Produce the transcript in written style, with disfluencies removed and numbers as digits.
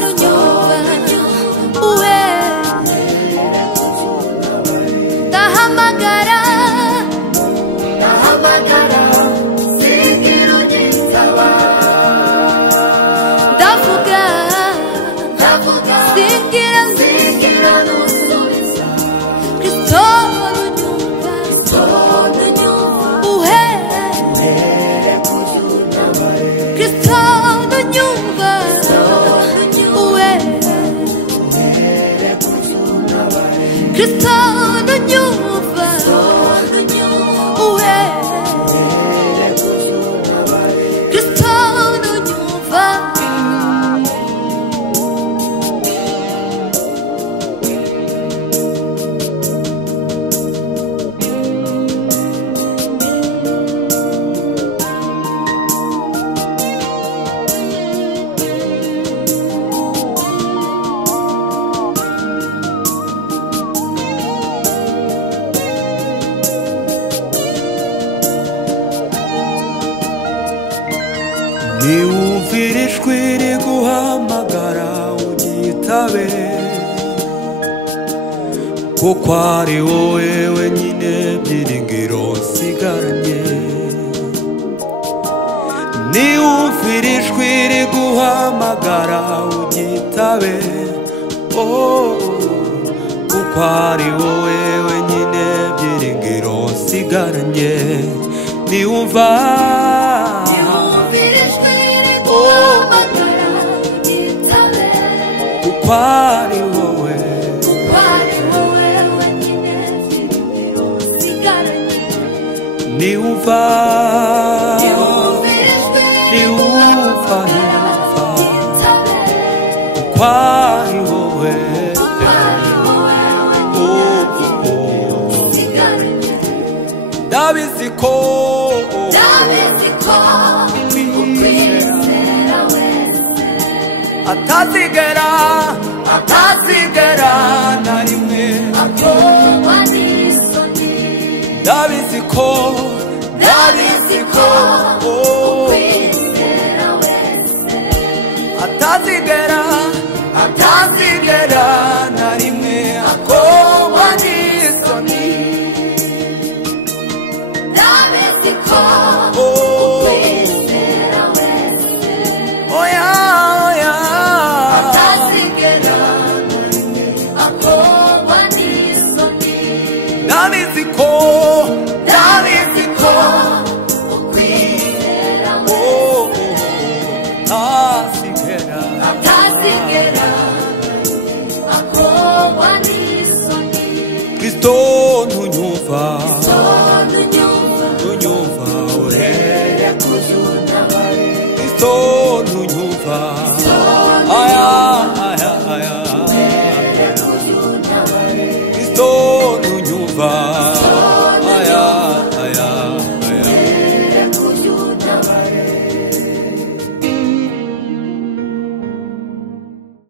nunyumva uwe ndahamagara singira ugitaba ndavuga singira nusubiza Kristo nunyumva uwe Kristo nunyumva uwe Kristo nunyumva uwe Kristo nunyumva niwumvira ijwi riguhamagara uryitabe kuko ari wowe wenyine byiringiro nsigaranye niwumvira ijwi riguhamagara uryitabe kuko ari wowe wenyine byiringiro nsigaranye niwumva Kwari wowe niwumva kwari wowe ndabizi ko atazigera na rimwe akorwa n'isoni ndabizi ko ukwizera wese atazigera na rimwe akorwa n'isoni ndabizi ko ukwizera wese oya ndabizi ko ukwizera atazigera akorwa n'isoni Kristo nunyumva